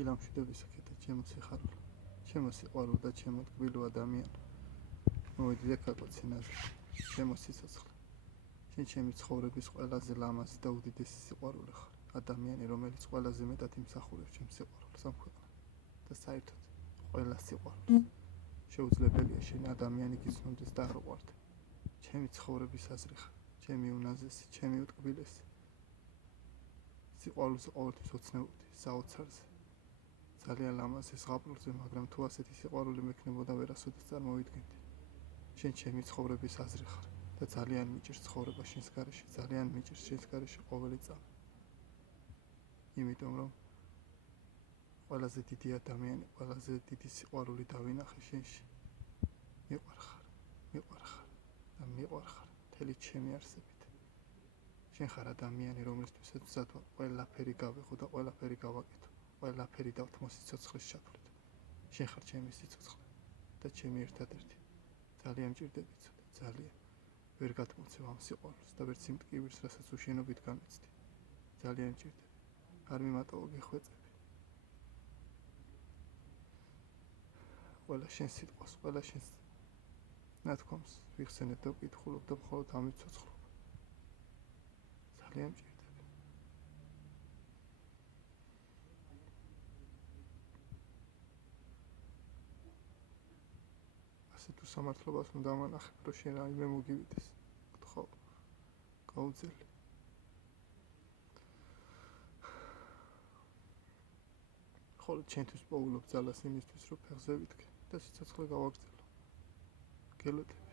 ილამშვიდებისაკეთ და ჩემო სიხარულო, ჩემო სიყვარულო და ჩემო ტკბილო ადამიანო, მოვიდე ქაკოცინაზე, ჩემო სიცოცხლე. შენ ჩემი ცხოვრების ყველაზე ლამაზი და უდიდესი სიყვარული ხარ. ადამიანი, რომელიც ყველაზე მეტად იმსახურებს ჩემს სიყვარულს ამ ქვეყანაში და საერთოდ ყველა სიყვარულს. შეუძლებელია შენ ადამიანი გიცნობდეს და არ უყვარდე. ჩემი ცხოვრების აზრი ხარ, ჩემი უნაზესი, ჩემი უტკბილესი. სიყვარულზე ყოველთვის ოცნებობდი საოცარზე. ძალიან ლამაზი ზღაპრულზე, მაგრამ თუ ასეთი სიყვარული მექნებოდა ვერასოდეს წარმოვიდგენდი. შენ ჩემი ცხოვრების აზრი ხარ და ძალიან მიჭირს ცხოვრება შენს გარეშე, ძალიან მიჭირს შენს გარეშე ყოველი წამი. იმიტომ რომ ყველაზე დიდი ადამიანი, ყველაზე დიდი სიყვარული დავინახე შენში. მიყვარხარ და მიყვარხარ მთელი ჩემი არსებით. შენ ხარ ადამიანი, რომლისთვისაც ვზად ვარ ყველაფერი გავიღო და ყველაფერი გავაკეთო, ყველაფერი დავთმო სიცოცხლის ჩათვლით. შენ ხარ ჩემი სიცოცხლე და ჩემი ერთადერთი. ძალიან მჭირდები ცოტა, ძალიან. ვერ გათმოცევ ამ სიყვარულს და ვერც იმ ტკივილს, რასაც უშენობით გამეცდი. ძალიან მჭირდები. არ მიმატოვო გეხვეწები. ყველა შენ სიტყვას, ყველა შენს ნათქვამს ვიხსენებ და ვკითხულობ და მხოლოდ ამით ცოცხლობ. ძალიან მჭირდები. ასე თუ სამართლობას უნდა ამანახებ, რომ შენ რაიმე მოგივიდეს. გთხოვ, გაუძელი. ხოლო ჩვენთვის პოულობ ძალას იმისთვის, რომ ფეხზე ვიდგე და სიცოცხლე გავაგრძელო. გელოდები.